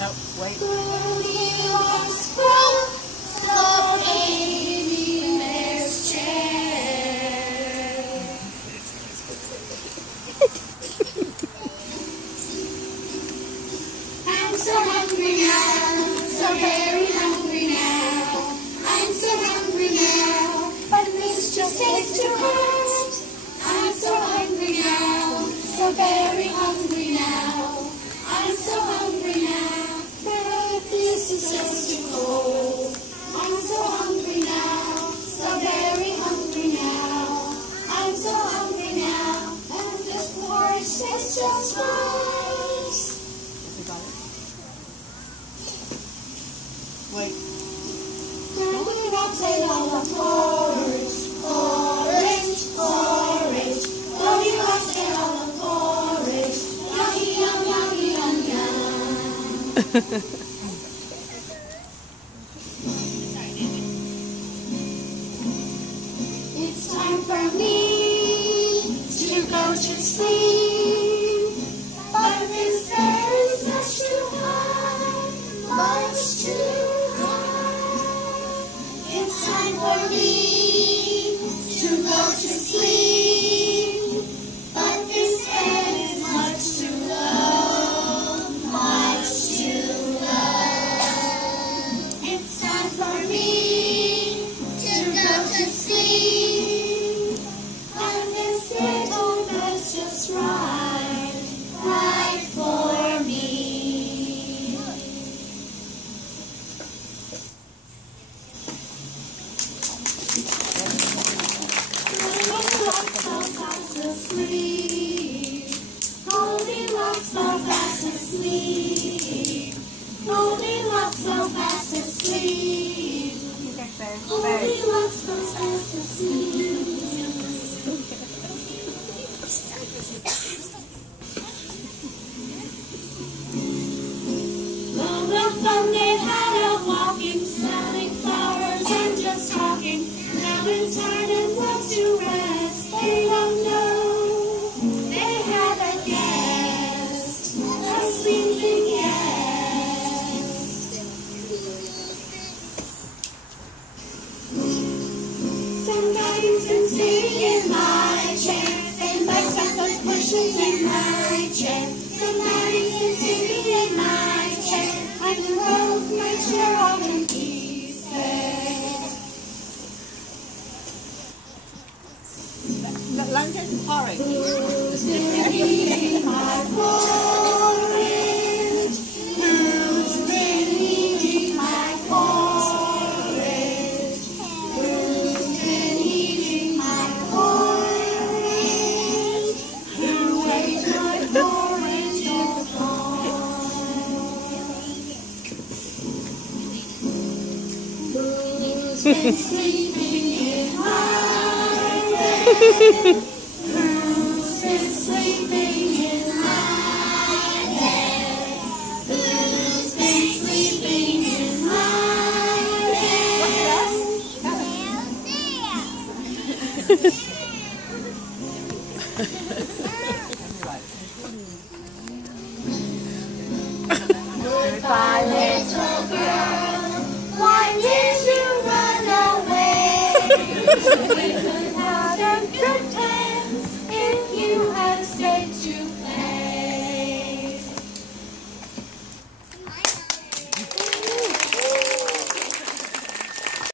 No, wait. I'm so hungry now, so very hungry now. I'm so hungry now, but this just tastes too hot. I'm so hungry now, so very hungry now. I'm so hungry now, but this is just too cold. I'm so hungry now, so very hungry now. I'm so hungry now, and this porridge tastes just right. Wait. Daddy wants a lot of porridge, porridge, porridge. Daddy wants a lot of porridge. Yummy, yum, yummy, yum, yum. It's time for me to go to sleep, but this bear is much too high, much too high. It's time for me to go to sleep, but this bed is much too low, much too low. It's time for me to go to sleep, but this bed is just right, right for me. Goldilocks fell fast asleep. Goldilocks fell fast asleep. Goldilocks fell fast asleep. Goldilocks fell fast asleep. Lola Thunder had a walking, selling flowers and just talking. Now it's hard and wants to rest. They don't know they had a guest, a sleeping guest. Somebody's been sitting in my chair, and my stuffed cushions in my chair. Somebody's been sitting in my chair, I broke my chair all in pieces. London porridge. Who's been eating my porridge? Who's been eating my porridge? Who's been eating my porridge? Who ate my porridge all gone? Who's been sleeping in my bed? Who's been sleeping in my bed? Who's been sleeping in my Goodbye, little girl.